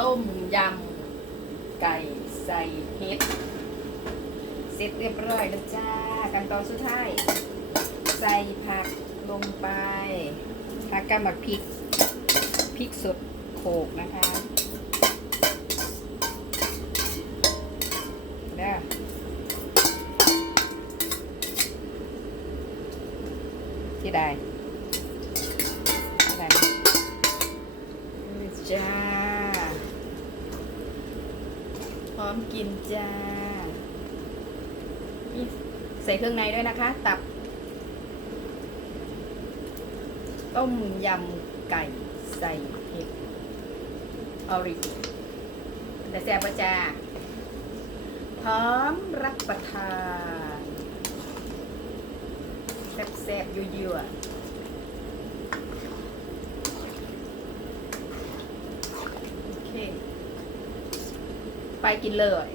ต้มยำไก่ใส่เห็ดเสร็จเรียบร้อยแล้วจ้าขั้นตอนสุดท้าย ใส่ผักลงไปผักกับหมักพริกพริกสดโขกนะคะเด้อที่ได้ได้นี่จ้าพ ร้อมกินจ้า ใส่เครื่องในด้วยนะคะ ตับ ต้มยำไก่ใส่เห็ดออริจิแต่แซ่บปะจ้าพร้อมรับประทานแซ่บๆยั่วๆโอเค ไปกินเลย